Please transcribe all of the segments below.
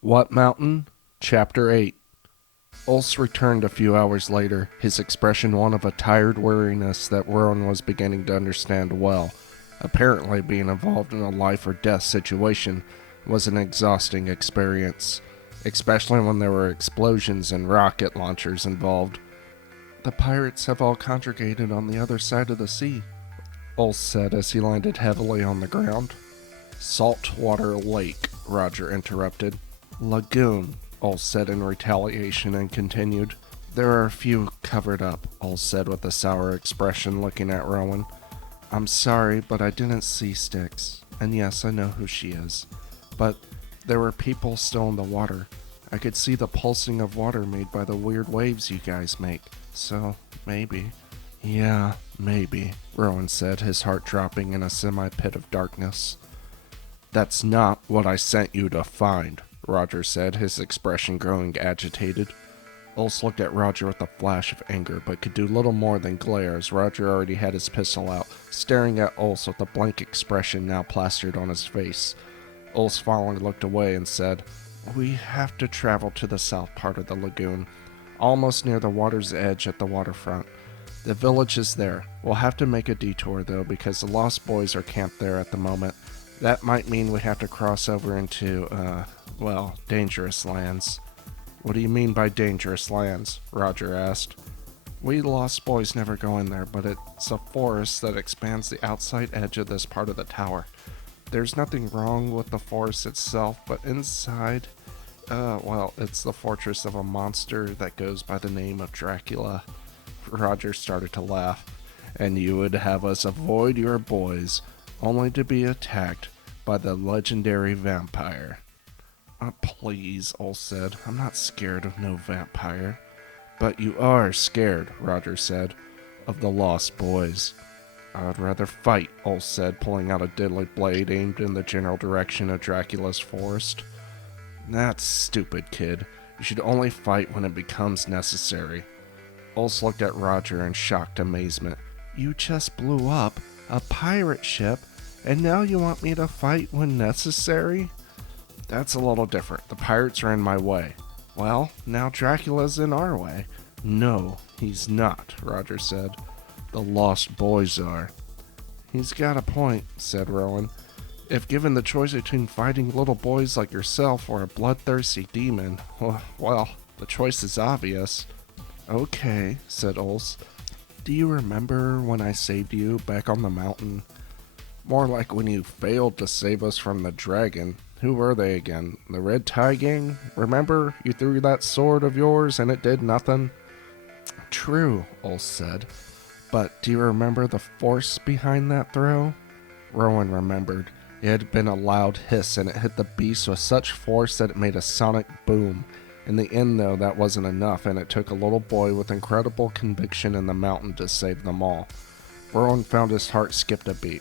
What Mountain? Chapter 8. Ulse returned a few hours later, his expression one of a tired weariness that Rowan was beginning to understand well. Apparently, being involved in a life or death situation was an exhausting experience, especially when there were explosions and rocket launchers involved. The pirates have all congregated on the other side of the sea, Ulse said as he landed heavily on the ground. Saltwater Lake, Roger interrupted. Lagoon, Ulse said in retaliation and continued. There are a few covered up, Ulse said with a sour expression looking at Rowan. I'm sorry, but I didn't see Styx. And yes, I know who she is. But there were people still in the water. I could see the pulsing of water made by the weird waves you guys make. So, maybe. Yeah, maybe, Rowan said, his heart dropping in a semi-pit of darkness. That's not what I sent you to find, Roger said, his expression growing agitated. Ulse looked at Roger with a flash of anger, but could do little more than glare as Roger already had his pistol out, staring at Ulse with a blank expression now plastered on his face. Ulse finally looked away and said, We have to travel to the south part of the lagoon, almost near the water's edge at the waterfront. The village is there. We'll have to make a detour, though, because the Lost Boys are camped there at the moment. That might mean we have to cross over into, dangerous lands. What do you mean by dangerous lands? Roger asked. We Lost Boys never go in there, but it's a forest that expands the outside edge of this part of the tower. There's nothing wrong with the forest itself, but inside, it's the fortress of a monster that goes by the name of Dracula. Roger started to laugh. And you would have us avoid your boys, only to be attacked by the legendary vampire. Please, Ulse said. I'm not scared of no vampire. But you are scared, Roger said, of the Lost Boys. I'd rather fight, Ulse said, pulling out a deadly blade aimed in the general direction of Dracula's forest. That's stupid, kid. You should only fight when it becomes necessary. Ulse looked at Roger in shocked amazement. You just blew up a pirate ship, and now you want me to fight when necessary? That's a little different. The pirates are in my way. Well, now Dracula's in our way. No, he's not, Roger said. The Lost Boys are. He's got a point, said Rowan. If given the choice between fighting little boys like yourself or a bloodthirsty demon, well, the choice is obvious. Okay, said Ulse. Do you remember when I saved you back on the mountain? More like when you failed to save us from the dragon. Who were they again? The Red Tie Gang? Remember, you threw that sword of yours and it did nothing? True, Ulse said. But do you remember the force behind that throw? Rowan remembered. It had been a loud hiss and it hit the beast with such force that it made a sonic boom. In the end, though, that wasn't enough, and it took a little boy with incredible conviction in the mountain to save them all. Rowan found his heart skipped a beat.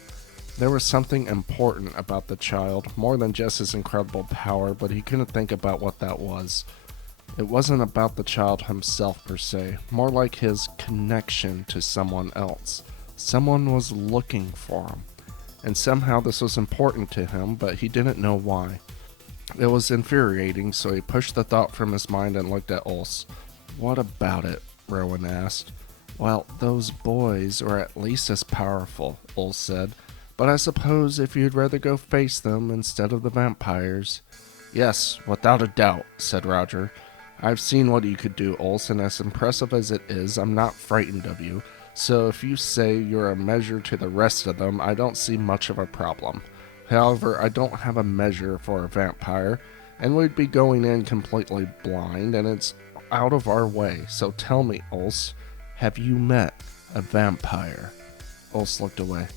There was something important about the child, more than just his incredible power, but he couldn't think about what that was. It wasn't about the child himself per se, more like his connection to someone else. Someone was looking for him, and somehow this was important to him, but he didn't know why. It was infuriating, so he pushed the thought from his mind and looked at Ulse. What about it? Rowan asked. Well, those boys are at least as powerful, Ulse said. But I suppose if you'd rather go face them instead of the vampires. Yes, without a doubt, said Roger. I've seen what you could do, Ulse, and as impressive as it is, I'm not frightened of you. So if you say you're a measure to the rest of them, I don't see much of a problem. However, I don't have a measure for a vampire, and we'd be going in completely blind, and it's out of our way. So tell me, Ulse, have you met a vampire? Ulse looked away.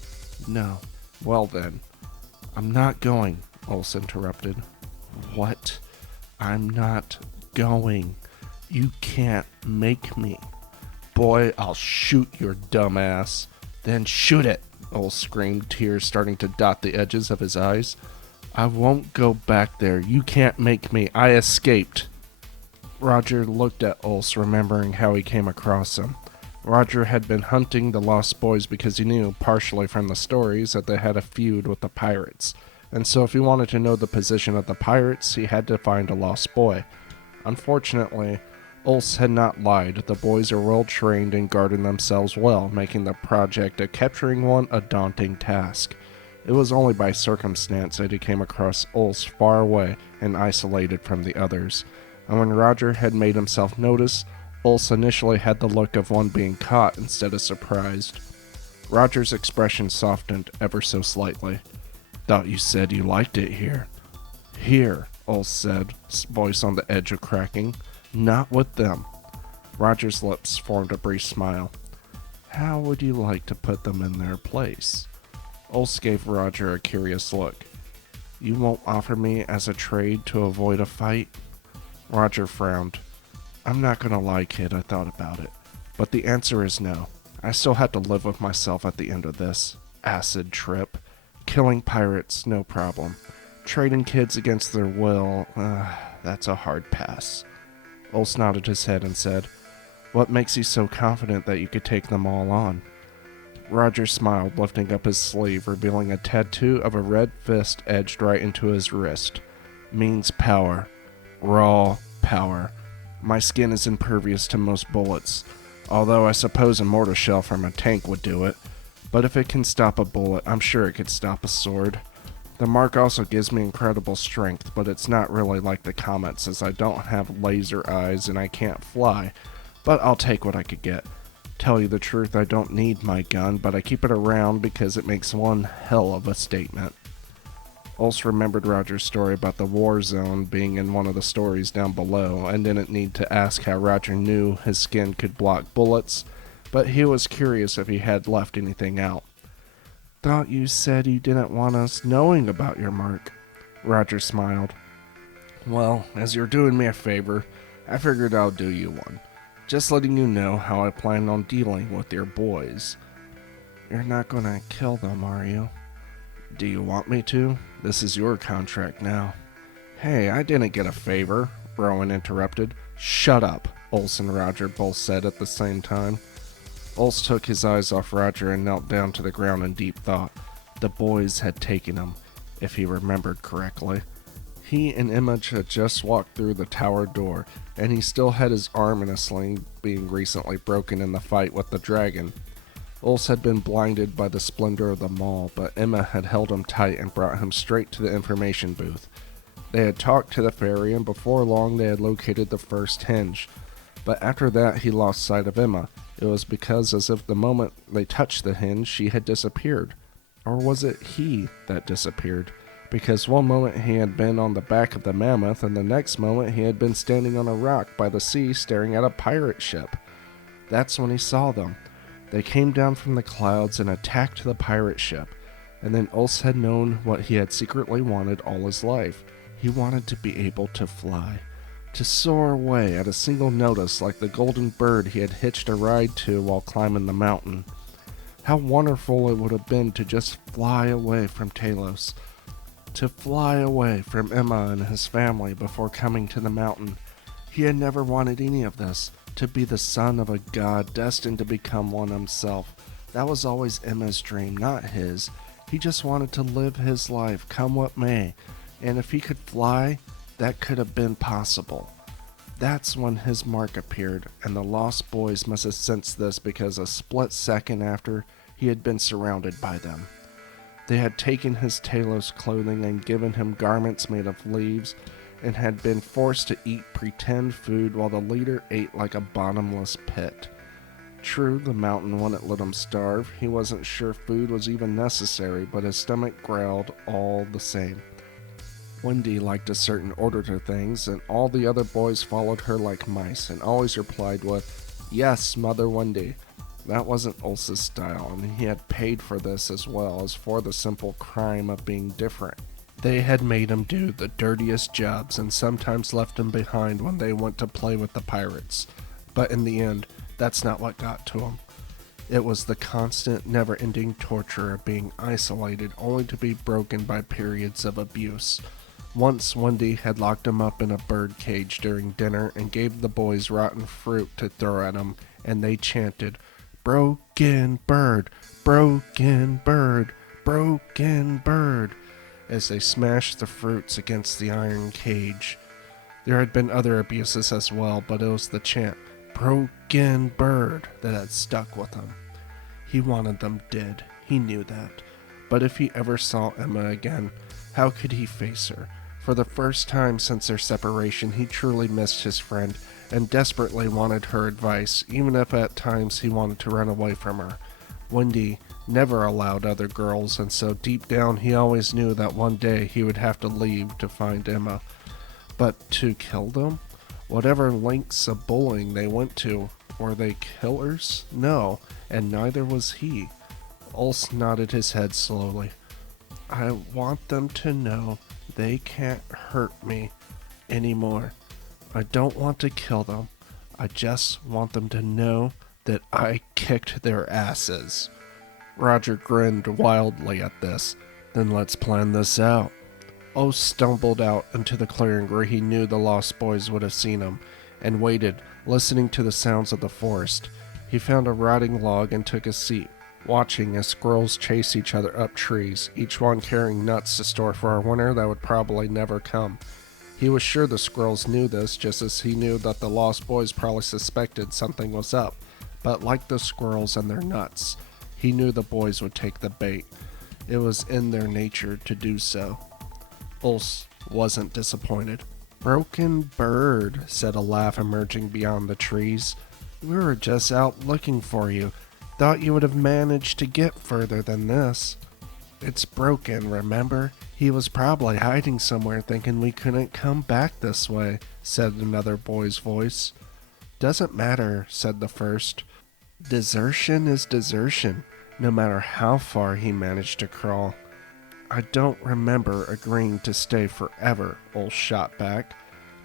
No. Well then, I'm not going, Ulse interrupted. What? I'm not going. You can't make me. Boy, I'll shoot your dumb ass. Then shoot it, Ulse screamed, tears starting to dot the edges of his eyes. I won't go back there. You can't make me. I escaped. Roger looked at Ulse, remembering how he came across him. Roger had been hunting the Lost Boys because he knew, partially from the stories, that they had a feud with the pirates. and so if he wanted to know the position of the pirates, he had to find a lost boy. Unfortunately, Ulse had not lied. The boys are well trained and guarded themselves well, making the project of capturing one a daunting task. It was only by circumstance that he came across Ulse far away and isolated from the others, and when Roger had made himself notice, Ulse initially had the look of one being caught instead of surprised. Roger's expression softened ever so slightly. "Thought you said you liked it here." "Here," Ulse said, voice on the edge of cracking. "Not with them." Roger's lips formed a brief smile. "How would you like to put them in their place?" Ulse gave Roger a curious look. "You won't offer me as a trade to avoid a fight?" Roger frowned. "I'm not gonna lie, kid, I thought about it. But the answer is no. I still have to live with myself at the end of this acid trip. Killing pirates, no problem. Trading kids against their will, that's a hard pass." Ulse nodded his head and said, "What makes you so confident that you could take them all on?" Roger smiled, lifting up his sleeve, revealing a tattoo of a red fist edged right into his wrist. "Means power. Raw power. My skin is impervious to most bullets, although I suppose a mortar shell from a tank would do it. But if it can stop a bullet, I'm sure it could stop a sword. The mark also gives me incredible strength, but it's not really like the comets, as I don't have laser eyes and I can't fly, but I'll take what I could get. Tell you the truth, I don't need my gun, but I keep it around because it makes one hell of a statement." Ulse remembered Roger's story about the war zone being in one of the stories down below, and didn't need to ask how Roger knew his skin could block bullets, but he was curious if he had left anything out. "Thought you said you didn't want us knowing about your mark." Roger smiled. "Well, as you're doing me a favor, I figured I'll do you one. Just letting you know how I plan on dealing with your boys." "You're not gonna kill them, are you?" "Do you want me to? This is your contract now." "Hey, I didn't get a favor," Rowan interrupted. "Shut up," Ulse and Roger both said at the same time. Ulse took his eyes off Roger and knelt down to the ground in deep thought. The boys had taken him, if he remembered correctly. He and Emma had just walked through the tower door, and he still had his arm in a sling, being recently broken in the fight with the dragon. Ulse had been blinded by the splendor of the mall, but Emma had held him tight and brought him straight to the information booth. They had talked to the ferry, and before long they had located the first hinge. But after that he lost sight of Emma. It was because as if the moment they touched the hinge, she had disappeared. Or was it he that disappeared? Because one moment he had been on the back of the mammoth, and the next moment he had been standing on a rock by the sea staring at a pirate ship. That's when he saw them. They came down from the clouds and attacked the pirate ship. And then Ulse had known what he had secretly wanted all his life. He wanted to be able to fly. To soar away at a single notice like the golden bird he had hitched a ride to while climbing the mountain. How wonderful it would have been to just fly away from Talos. To fly away from Emma and his family before coming to the mountain. He had never wanted any of this. To be the son of a god destined to become one himself. That was always Emma's dream, not his. He just wanted to live his life, come what may. And if he could fly, that could have been possible. That's when his mark appeared, and the Lost Boys must have sensed this because a split second after, he had been surrounded by them. They had taken his Talos clothing and given him garments made of leaves, and had been forced to eat pretend food while the leader ate like a bottomless pit. True, the mountain wouldn't let him starve. He wasn't sure food was even necessary, but his stomach growled all the same. Wendy liked a certain order to things, and all the other boys followed her like mice, and always replied with, "Yes, Mother Wendy." That wasn't Ulse's style, and he had paid for this as well as for the simple crime of being different. They had made him do the dirtiest jobs and sometimes left him behind when they went to play with the pirates. But in the end, that's not what got to him. It was the constant, never-ending torture of being isolated only to be broken by periods of abuse. Once Wendy had locked him up in a bird cage during dinner and gave the boys rotten fruit to throw at him, and they chanted, "Broken bird, broken bird, broken bird." as they smashed the fruits against the iron cage. There had been other abuses as well, but it was the chant, "Broken Bird," that had stuck with him. He wanted them dead, he knew that. But if he ever saw Emma again, how could he face her? For the first time since their separation, he truly missed his friend and desperately wanted her advice, even if at times he wanted to run away from her. Wendy never allowed other girls, and so deep down he always knew that one day he would have to leave to find Emma. But to kill them? Whatever lengths of bullying they went to, were they killers? No, and neither was he. Ulse nodded his head slowly. I want them to know they can't hurt me anymore. I don't want to kill them. I just want them to know that I kicked their asses. Roger grinned wildly at this. Then let's plan this out. Ulse stumbled out into the clearing where he knew the Lost Boys would have seen him, and waited, listening to the sounds of the forest. He found a rotting log and took a seat, watching as squirrels chased each other up trees, each one carrying nuts to store for a winter that would probably never come. He was sure the squirrels knew this, just as he knew that the Lost Boys probably suspected something was up. But like the squirrels and their nuts, he knew the boys would take the bait. It was in their nature to do so. Ulse wasn't disappointed. Broken Bird, said a laugh emerging beyond the trees. We were just out looking for you. Thought you would have managed to get further than this. It's broken, remember? He was probably hiding somewhere thinking we couldn't come back this way, said another boy's voice. Doesn't matter, said the first. Desertion is desertion, no matter how far he managed to crawl. I don't remember agreeing to stay forever, Ulse shot back.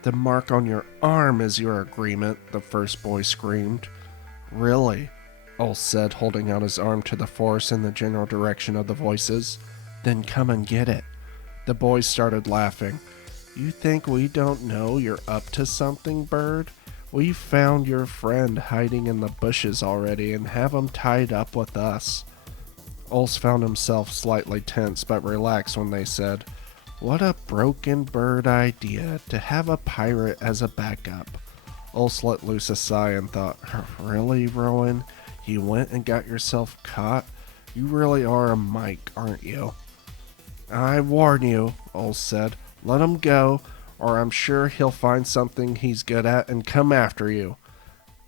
The mark on your arm is your agreement, the first boy screamed. Really? Ulse said, holding out his arm to the forest in the general direction of the voices. Then come and get it. The boys started laughing. You think we don't know you're up to something, Bird? We found your friend hiding in the bushes already and have him tied up with us. Ulse found himself slightly tense but relaxed when they said, What a Broken Bird idea to have a pirate as a backup. Ulse let loose a sigh and thought, Really, Rowan? You went and got yourself caught? You really are a Mike, aren't you? I warn you, Ulse said. Let him go, or I'm sure he'll find something he's good at and come after you.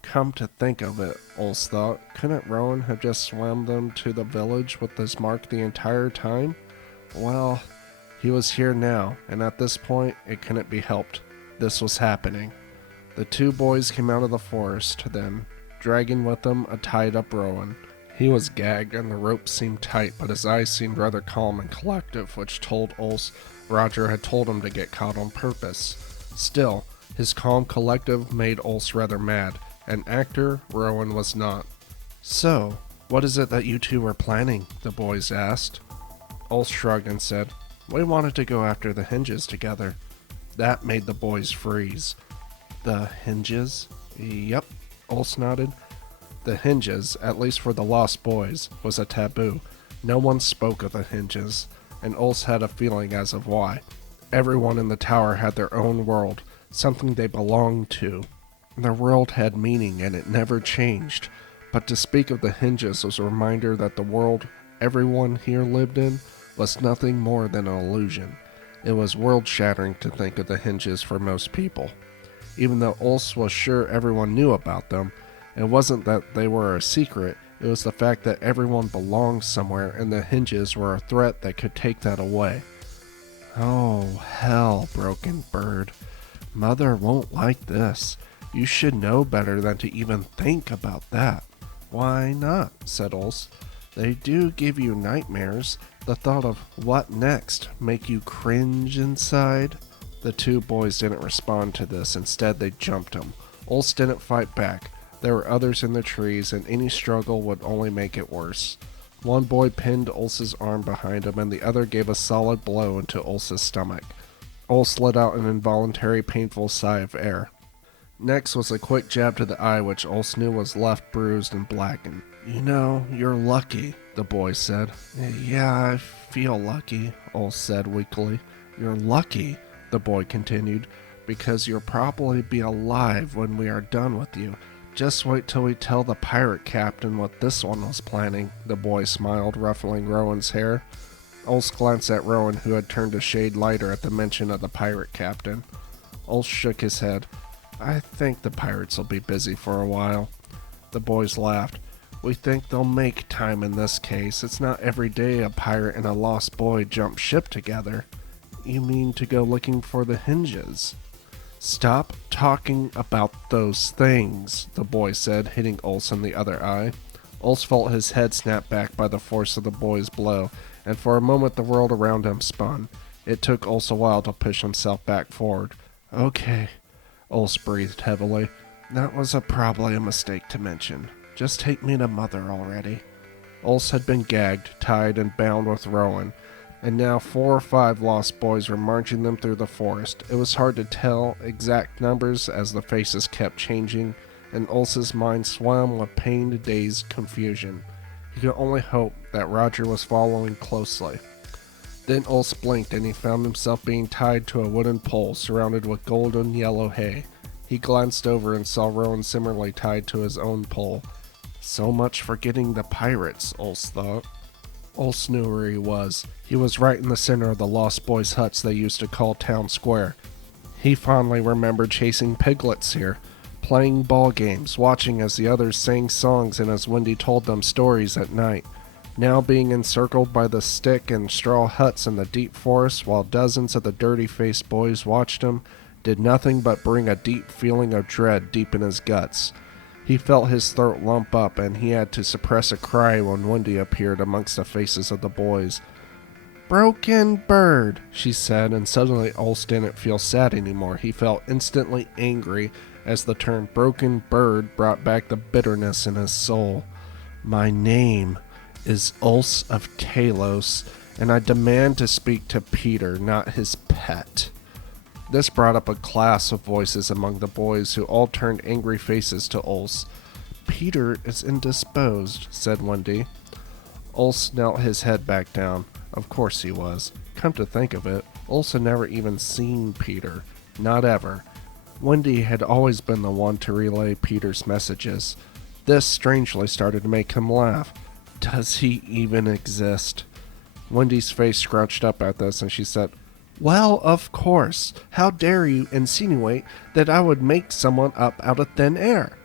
Come to think of it, Ulse thought, couldn't Rowan have just swam them to the village with this mark the entire time? Well, he was here now, and at this point, it couldn't be helped. This was happening. The two boys came out of the forest, then, dragging with them a tied-up Rowan. He was gagged, and the rope seemed tight, but his eyes seemed rather calm and collective, which told Ulse Roger had told him to get caught on purpose. Still, his calm collective made Ulse rather mad. An actor, Rowan was not. So, what is it that you two were planning? The boys asked. Ulse shrugged and said, We wanted to go after the Hinges together. That made the boys freeze. The Hinges? Yep, Ulse nodded. The Hinges, at least for the Lost Boys, was a taboo. No one spoke of the Hinges, and Ulse had a feeling as of why. Everyone in the tower had their own world, something they belonged to. Their world had meaning and it never changed, but to speak of the Hinges was a reminder that the world everyone here lived in was nothing more than an illusion. It was world-shattering to think of the Hinges for most people. Even though Ulse was sure everyone knew about them, it wasn't that they were a secret, it was the fact that everyone belonged somewhere and the Hinges were a threat that could take that away. Oh, hell, Broken Bird. Mother won't like this. You should know better than to even think about that. Why not? Said Ulse. They do give you nightmares. The thought of what next make you cringe inside? The two boys didn't respond to this. Instead, they jumped him. Ulse didn't fight back. There were others in the trees, and any struggle would only make it worse. One boy pinned Ulse's arm behind him, and the other gave a solid blow into Ulse's stomach. Ulse let out an involuntary, painful sigh of air. Next was a quick jab to the eye, which Ulse knew was left bruised and blackened. You know, you're lucky, the boy said. Yeah, I feel lucky, Ulse said weakly. You're lucky, the boy continued, because you'll probably be alive when we are done with you. Just wait till we tell the pirate captain what this one was planning, the boy smiled, ruffling Rowan's hair. Ulse glanced at Rowan, who had turned a shade lighter at the mention of the pirate captain. Ulse shook his head. I think the pirates will be busy for a while. The boys laughed. We think they'll make time in this case. It's not every day a pirate and a lost boy jump ship together. You mean to go looking for the hinges? Stop talking about those things, the boy said, hitting Ulse in the other eye. Ulse felt his head snap back by the force of the boy's blow, and for a moment the world around him spun. It took Ulse a while to push himself back forward. Okay, Ulse breathed heavily. That was probably a mistake to mention. Just take me to Mother already. Ulse had been gagged, tied, and bound with Rowan, and now 4 or 5 lost boys were marching them through the forest. It was hard to tell exact numbers as the faces kept changing, and Ulse's mind swam with pained, dazed confusion. He could only hope that Roger was following closely. Then Ulse blinked and he found himself being tied to a wooden pole surrounded with golden yellow hay. He glanced over and saw Rowan similarly tied to his own pole. So much for getting the pirates, Ulse thought. Ulse knew where he was. He was right in the center of the lost boys' huts they used to call Town Square. He fondly remembered chasing piglets here, playing ball games, watching as the others sang songs and as Wendy told them stories at night. Now being encircled by the stick and straw huts in the deep forest while dozens of the dirty-faced boys watched him did nothing but bring a deep feeling of dread deep in his guts. He felt his throat lump up and he had to suppress a cry when Wendy appeared amongst the faces of the boys. Broken bird, she said, and suddenly Ulse didn't feel sad anymore. He felt instantly angry as the term broken bird brought back the bitterness in his soul. My name is Ulse of Talos, and I demand to speak to Peter, not his pet. This brought up a class of voices among the boys who all turned angry faces to Ulse. Peter is indisposed, said Wendy. Ulse knelt his head back down. Of course he was. Come to think of it, Ulse had never even seen Peter. Not ever. Wendy had always been the one to relay Peter's messages. This strangely started to make him laugh. Does he even exist? Wendy's face scrunched up at this and she said, Well, of course. How dare you insinuate that I would make someone up out of thin air?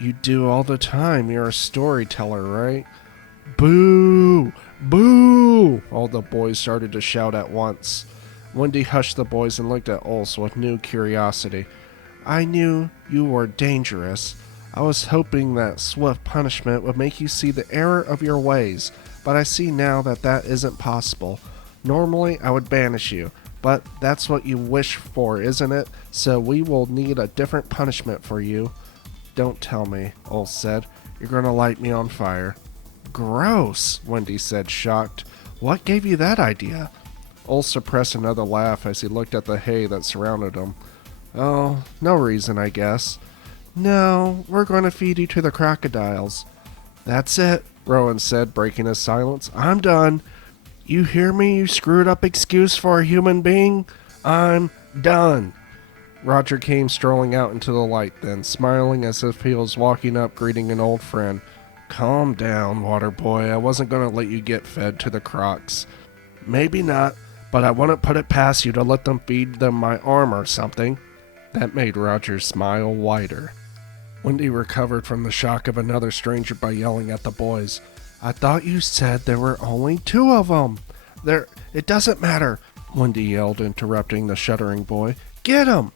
You do all the time. You're a storyteller, right? Boo! Boo! All the boys started to shout at once. Wendy hushed the boys and looked at Ulse with new curiosity. I knew you were dangerous. I was hoping that swift punishment would make you see the error of your ways, but I see now that that isn't possible. Normally, I would banish you, but that's what you wish for, isn't it? So we will need a different punishment for you. Don't tell me, Ulse said. You're going to light me on fire. Gross, Wendy said, shocked. What gave you that idea? Ulse suppressed another laugh as he looked at the hay that surrounded him. Oh, no reason, I guess. No, we're going to feed you to the crocodiles. That's it, Rowan said, breaking his silence. I'm done. You hear me, you screwed up excuse for a human being? I'm done. Roger came strolling out into the light then, smiling as if he was walking up greeting an old friend. Calm down, water boy. I wasn't going to let you get fed to the crocs. Maybe not, but I wouldn't put it past you to let them feed them my arm or something. That made Roger's smile wider. Wendy recovered from the shock of another stranger by yelling at the boys. I thought you said there were only 2 of them. It doesn't matter, Wendy yelled, interrupting the shuddering boy. Get him!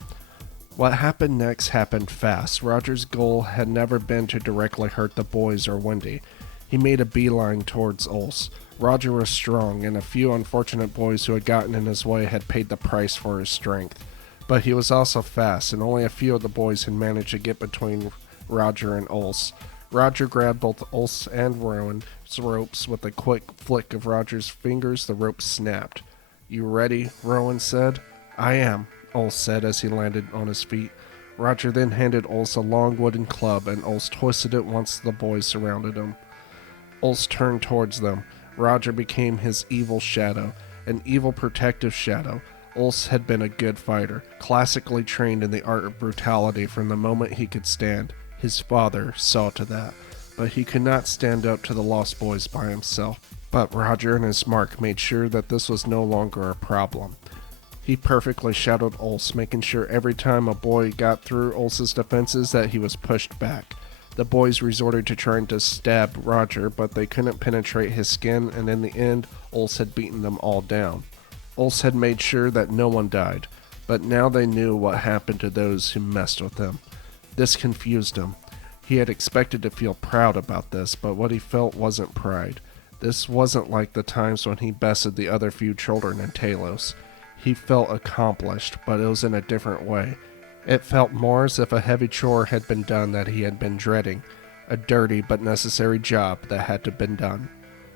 What happened next happened fast. Roger's goal had never been to directly hurt the boys or Wendy. He made a beeline towards Ulse. Roger was strong, and a few unfortunate boys who had gotten in his way had paid the price for his strength. But he was also fast, and only a few of the boys had managed to get between Roger and Ulse. Roger grabbed both Ulse and Rowan's ropes. With a quick flick of Roger's fingers, the ropes snapped. You ready? Rowan said. I am, Ulse said as he landed on his feet. Roger then handed Ulse a long wooden club, and Ulse twisted it once the boys surrounded him. Ulse turned towards them. Roger became his evil shadow, an evil protective shadow. Ulse had been a good fighter, classically trained in the art of brutality from the moment he could stand. His father saw to that, but he could not stand up to the Lost Boys by himself. But Roger and his mark made sure that this was no longer a problem. He perfectly shadowed Ulse, making sure every time a boy got through Ulse's defenses that he was pushed back. The boys resorted to trying to stab Roger, but they couldn't penetrate his skin, and in the end, Ulse had beaten them all down. Ulse had made sure that no one died, but now they knew what happened to those who messed with him. This confused him. He had expected to feel proud about this, but what he felt wasn't pride. This wasn't like the times when he bested the other few children in Talos. He felt accomplished, but it was in a different way. It felt more as if a heavy chore had been done that he had been dreading, a dirty but necessary job that had to been done.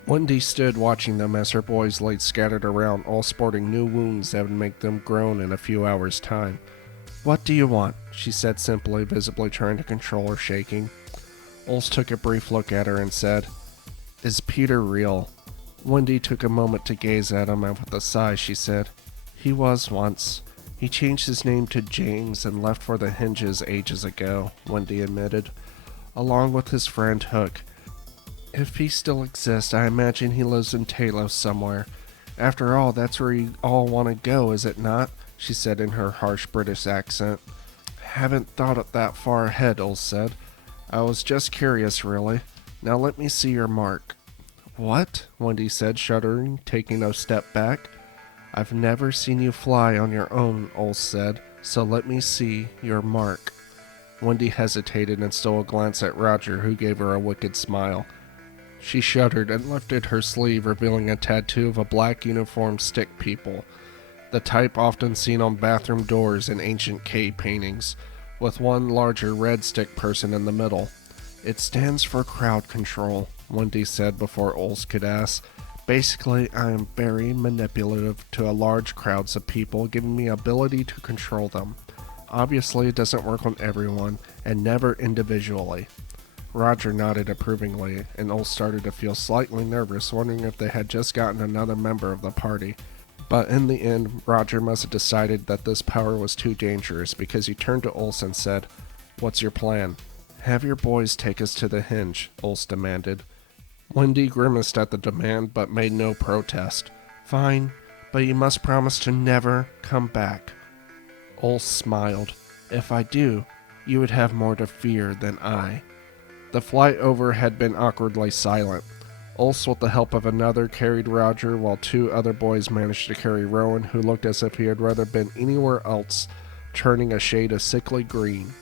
Wendy stood watching them as her boys laid scattered around, all sporting new wounds that would make them groan in a few hours' time. "What do you want?" she said simply, visibly trying to control her shaking. Ulse took a brief look at her and said, "Is Peter real?" Wendy took a moment to gaze at him, and with a sigh she said, "He was once. He changed his name to James and left for the Hinges ages ago," Wendy admitted, "along with his friend Hook. If he still exists, I imagine he lives in Talos somewhere. After all, that's where you all want to go, is it not?" she said in her harsh British accent. "Haven't thought it that far ahead," Ulse said. "I was just curious, really. Now let me see your mark." "What?" Wendy said, shuddering, taking a step back. "I've never seen you fly on your own," Ulse said, "so let me see your mark." Wendy hesitated and stole a glance at Roger, who gave her a wicked smile. She shuddered and lifted her sleeve, revealing a tattoo of a black uniformed stick people, the type often seen on bathroom doors in ancient cave paintings, with one larger red stick person in the middle. "It stands for crowd control," Wendy said before Ulse could ask. "Basically, I am very manipulative to a large crowds of people, giving me ability to control them. Obviously, it doesn't work on everyone, and never individually." Roger nodded approvingly, and Ulse started to feel slightly nervous, wondering if they had just gotten another member of the party. But in the end, Roger must have decided that this power was too dangerous, because he turned to Ulse and said, "What's your plan?" "Have your boys take us to the Hinge," Ulse demanded. Wendy grimaced at the demand, but made no protest. "Fine, but you must promise to never come back." Ulse smiled. "If I do, you would have more to fear than I." The flight over had been awkwardly silent. Ulse, with the help of another, carried Roger, while two other boys managed to carry Rowan, who looked as if he had rather been anywhere else, turning a shade of sickly green.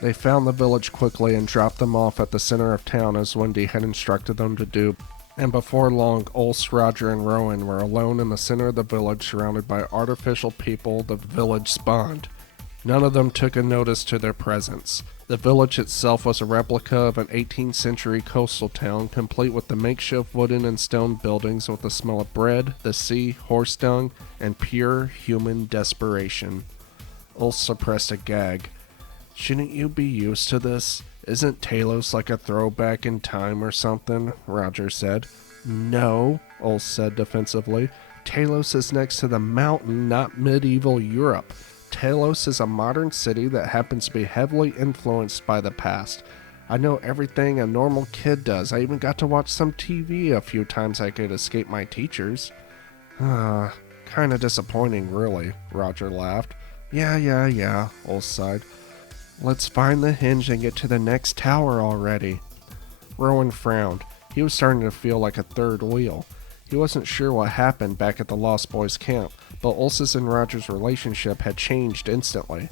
They found the village quickly and dropped them off at the center of town as Wendy had instructed them to do, and before long, Ulse, Roger, and Rowan were alone in the center of the village, surrounded by artificial people the village spawned. None of them took a notice to their presence. The village itself was a replica of an 18th century coastal town, complete with the makeshift wooden and stone buildings with the smell of bread, the sea, horse dung, and pure human desperation. Ulse suppressed a gag. "Shouldn't you be used to this? Isn't Talos like a throwback in time or something?" Roger said. "No," Ulse said defensively. "Talos is next to the mountain, not medieval Europe. Talos is a modern city that happens to be heavily influenced by the past. I know everything a normal kid does. I even got to watch some TV a few times I could escape my teachers." Kinda disappointing, really," Roger laughed. Yeah, Ulse sighed. "Let's find the Hinge and get to the next tower already." Rowan frowned. He was starting to feel like a third wheel. He wasn't sure what happened back at the Lost Boys camp, but Ulse's and Roger's relationship had changed instantly.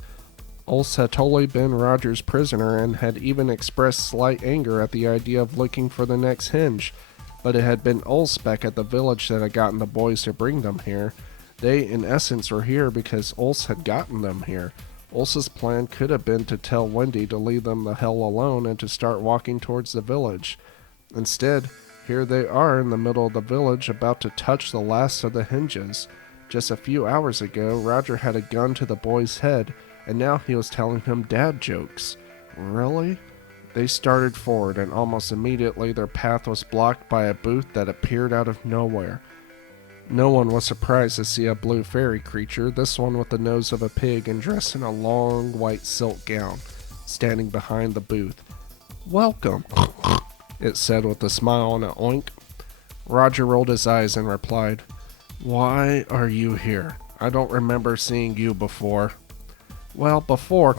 Ulse had totally been Roger's prisoner and had even expressed slight anger at the idea of looking for the next Hinge, but it had been Ulse back at the village that had gotten the boys to bring them here. They, in essence, were here because Ulse had gotten them here. Ulse's plan could have been to tell Wendy to leave them the hell alone and to start walking towards the village. Instead, here they are in the middle of the village, about to touch the last of the Hinges. Just a few hours ago, Roger had a gun to the boy's head, and now he was telling him dad jokes. Really? They started forward, and almost immediately their path was blocked by a booth that appeared out of nowhere. No one was surprised to see a blue fairy creature, this one with the nose of a pig and dressed in a long white silk gown, standing behind the booth. "Welcome," it said with a smile and an oink. Roger rolled his eyes and replied, "Why are you here? I don't remember seeing you before." "Well, before,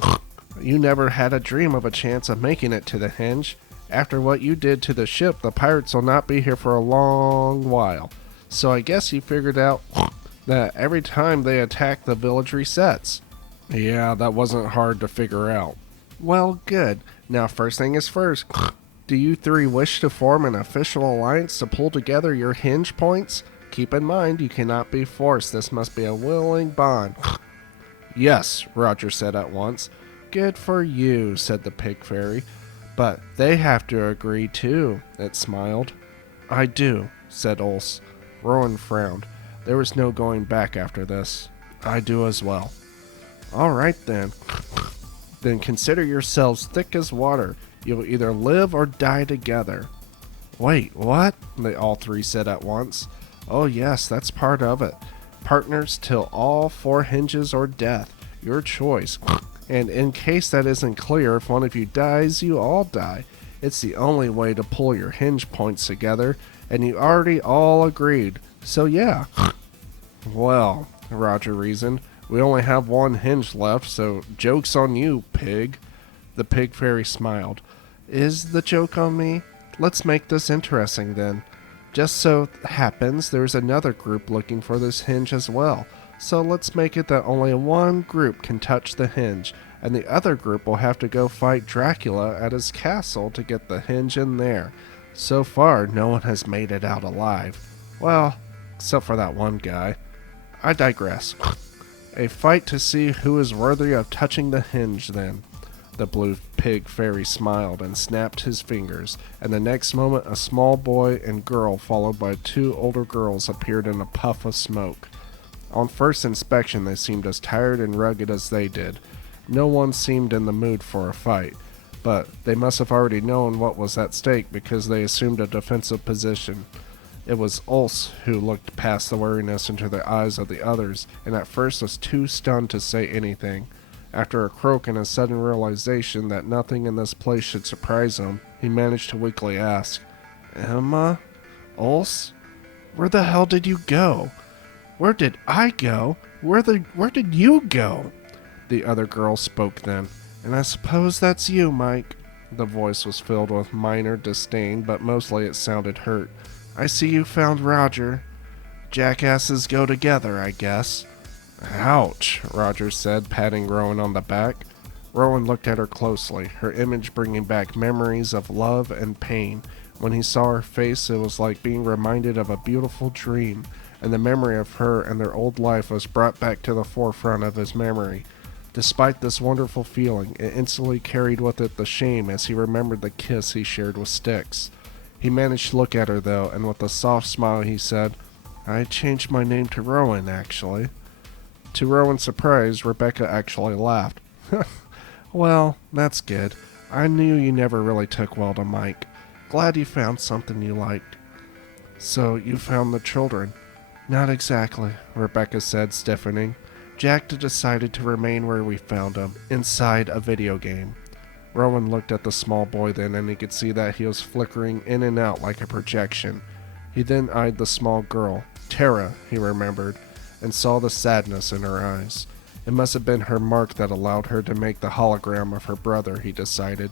you never had a dream of a chance of making it to the Henge. After what you did to the ship, the pirates will not be here for a long while. So I guess you figured out that every time they attack, the village resets." "Yeah, that wasn't hard to figure out." "Well, good. Now, first thing is first. Do you three wish to form an official alliance to pull together your Henge points? Keep in mind, you cannot be forced. This must be a willing bond." "Yes," Roger said at once. "Good for you," said the pig fairy. "But they have to agree too," it smiled. "I do," said Ulse. Rowan frowned. There was no going back after this. "I do as well." "All right then. Then consider yourselves thick as water. You'll either live or die together." "Wait, what?" they all three said at once. "Oh yes, that's part of it. Partners till all four hinges or death. Your choice. And in case that isn't clear, if one of you dies, you all die. It's the only way to pull your Henge points together, and you already all agreed. So yeah." "Well," Roger reasoned, "we only have one Henge left, so joke's on you, pig." The pig fairy smiled. "Is the joke on me? Let's make this interesting then. Just so happens there's another group looking for this Henge as well. So let's make it that only one group can touch the Henge, and the other group will have to go fight Dracula at his castle to get the Henge in there. So far, no one has made it out alive. Well, except for that one guy. I digress. A fight to see who is worthy of touching the Henge then." The blue pig fairy smiled and snapped his fingers, and the next moment a small boy and girl followed by two older girls appeared in a puff of smoke. On first inspection they seemed as tired and rugged as they did. No one seemed in the mood for a fight, but they must have already known what was at stake because they assumed a defensive position. It was Ulse who looked past the wariness into the eyes of the others, and at first was too stunned to say anything. After a croak and a sudden realization that nothing in this place should surprise him, he managed to weakly ask, "Emma? Ulse? Where the hell did you go?" "Where did I go? Where did you go?" The other girl spoke then. "And I suppose that's you, Mike." The voice was filled with minor disdain, but mostly it sounded hurt. "I see you found Roger. Jackasses go together, I guess." "Ouch," Roger said, patting Rowan on the back. Rowan looked at her closely, her image bringing back memories of love and pain. When he saw her face, it was like being reminded of a beautiful dream, and the memory of her and their old life was brought back to the forefront of his memory. Despite this wonderful feeling, it instantly carried with it the shame as he remembered the kiss he shared with Styx. He managed to look at her, though, and with a soft smile he said, "I changed my name to Rowan, actually." To Rowan's surprise, Rebecca actually laughed. "Well, that's good. I knew you never really took well to Mike. Glad you found something you liked." "So you found the children?" "Not exactly," Rebecca said, stiffening. "Jack decided to remain where we found him, inside a video game." Rowan looked at the small boy then, and he could see that he was flickering in and out like a projection. He then eyed the small girl, Tara, he remembered, and saw the sadness in her eyes. It must have been her mark that allowed her to make the hologram of her brother, he decided.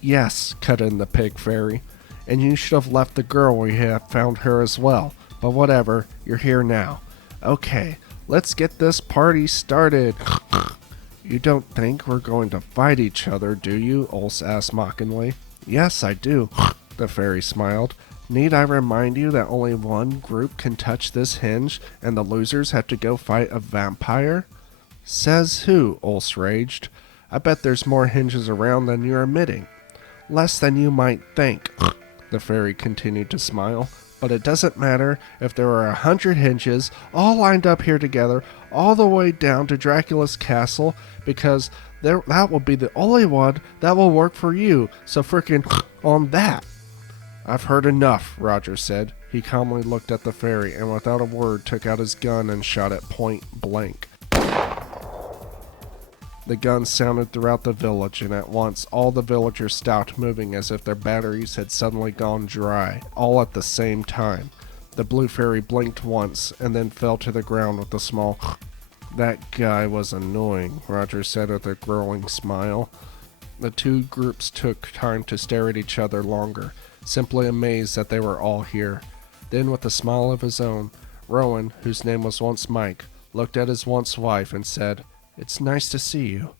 "Yes," cut in the pig fairy, "and you should have left the girl where you have found her as well. But whatever, you're here now. Okay, let's get this party started." "You don't think we're going to fight each other, do you?" Ulse asked mockingly. "Yes, I do," the fairy smiled. "Need I remind you that only one group can touch this Henge, and the losers have to go fight a vampire?" "Says who?" Ulse raged. "I bet there's more Henges around than you're admitting." "Less than you might think," the fairy continued to smile. But it doesn't matter if there are 100 hinges all lined up here together, all the way down to Dracula's castle, because that will be the only one that will work for you. So frickin' on that. I've heard enough, Roger said. He calmly looked at the fairy and without a word took out his gun and shot it point blank. The gun sounded throughout the village, and at once all the villagers stopped moving as if their batteries had suddenly gone dry, all at the same time. The blue fairy blinked once, and then fell to the ground with a small That guy was annoying, Roger said with a growing smile. The two groups took time to stare at each other longer, simply amazed that they were all here. Then, with a smile of his own, Rowan, whose name was once Mike, looked at his once wife and said, "It's nice to see you."